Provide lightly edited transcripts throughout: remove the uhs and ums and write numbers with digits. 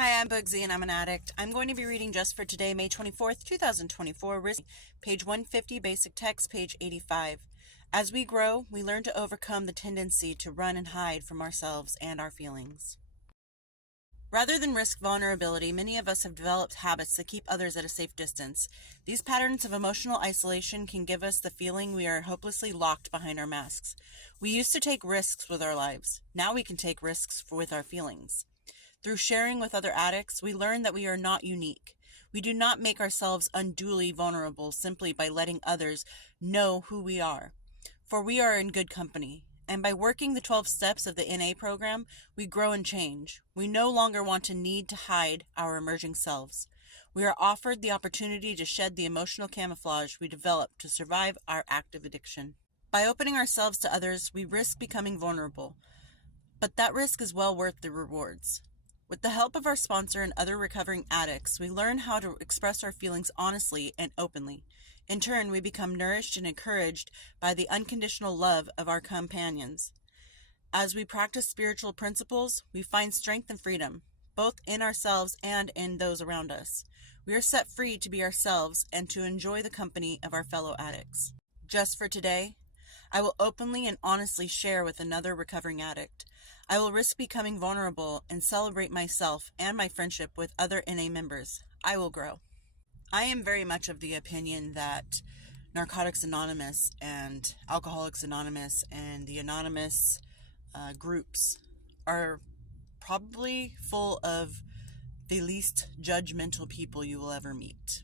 Hi, I'm Bugsy and I'm an addict. I'm going to be reading just for today, May 24th, 2024, page 150, basic text, page 85. As we grow, we learn to overcome the tendency to run and hide from ourselves and our feelings. Rather than risk vulnerability, many of us have developed habits that keep others at a safe distance. These patterns of emotional isolation can give us the feeling we are hopelessly locked behind our masks. We used to take risks with our lives. Now we can take risks with our feelings. Through sharing with other addicts, we learn that we are not unique. We do not make ourselves unduly vulnerable simply by letting others know who we are. For we are in good company. And by working the 12 steps of the NA program, we grow and change. We no longer want to need to hide our emerging selves. We are offered the opportunity to shed the emotional camouflage we developed to survive our active addiction. By opening ourselves to others, we risk becoming vulnerable. But that risk is well worth the rewards. With the help of our sponsor and other recovering addicts, we learn how to express our feelings honestly and openly. In turn, we become nourished and encouraged by the unconditional love of our companions. As we practice spiritual principles, we find strength and freedom, both in ourselves and in those around us. We are set free to be ourselves and to enjoy the company of our fellow addicts. Just for today, I will openly and honestly share with another recovering addict. I will risk becoming vulnerable and celebrate myself and my friendship with other NA members. I will grow. I am very much of the opinion that Narcotics Anonymous and Alcoholics Anonymous and the anonymous groups are probably full of the least judgmental people you will ever meet.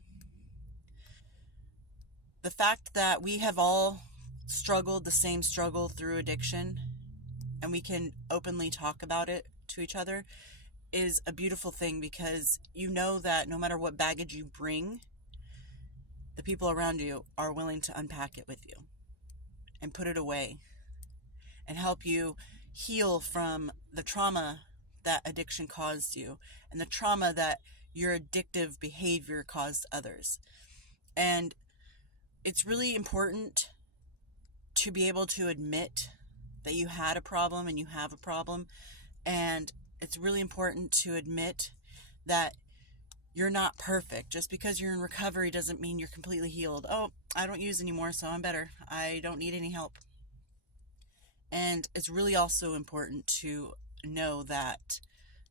The fact that we have all struggled the same struggle through addiction and we can openly talk about it to each other is a beautiful thing, because you know that no matter what baggage you bring, the people around you are willing to unpack it with you and put it away and help you heal from the trauma that addiction caused you and the trauma that your addictive behavior caused others. And it's really important to be able to admit that you had a problem and you have a problem. And it's really important to admit that you're not perfect. Just because you're in recovery doesn't mean you're completely healed. Oh, I don't use anymore, so I'm better. I don't need any help. And it's really also important to know that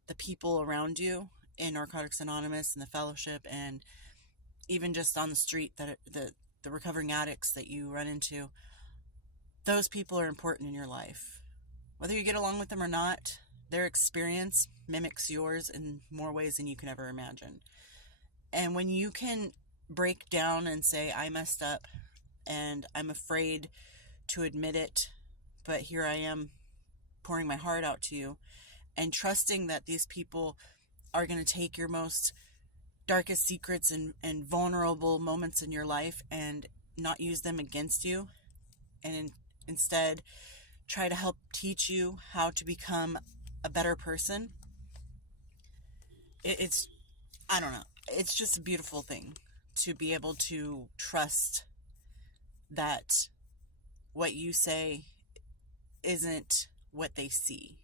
the people around you in Narcotics Anonymous and the fellowship, and even just on the street, that the recovering addicts that you run into, those people are important in your life. Whether you get along with them or not, their experience mimics yours in more ways than you can ever imagine. And when you can break down and say, I messed up and I'm afraid to admit it, but here I am pouring my heart out to you, and trusting that these people are going to take your most darkest secrets and vulnerable moments in your life and not use them against you, and instead try to help teach you how to become a better person. It's, I don't know, it's just a beautiful thing to be able to trust that what you say isn't what they see.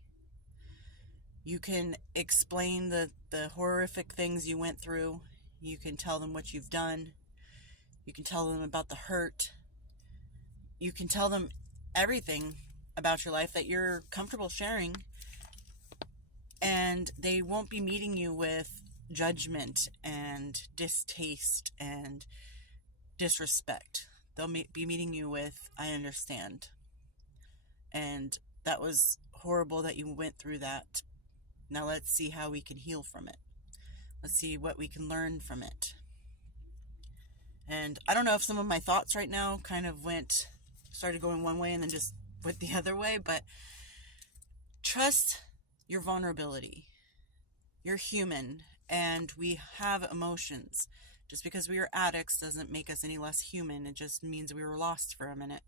You can explain the horrific things you went through. You can tell them what you've done. You can tell them about the hurt. You can tell them everything about your life that you're comfortable sharing, and they won't be meeting you with judgment and distaste and disrespect. They'll be meeting you with, I understand. And that was horrible that you went through that. Now let's see how we can heal from it. Let's see what we can learn from it. And I don't know if some of my thoughts right now kind of started going one way and then just went the other way, but trust your vulnerability. You're human, and we have emotions. Just because we are addicts doesn't make us any less human. It just means we were lost for a minute.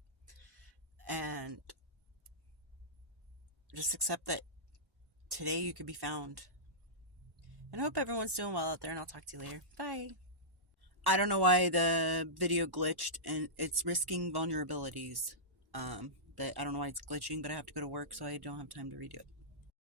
And just accept that today you could be found. And I hope everyone's doing well out there, and I'll talk to you later. Bye. I don't know why the video glitched, and it's risking vulnerabilities. But I don't know why it's glitching, but I have to go to work, so I don't have time to redo it.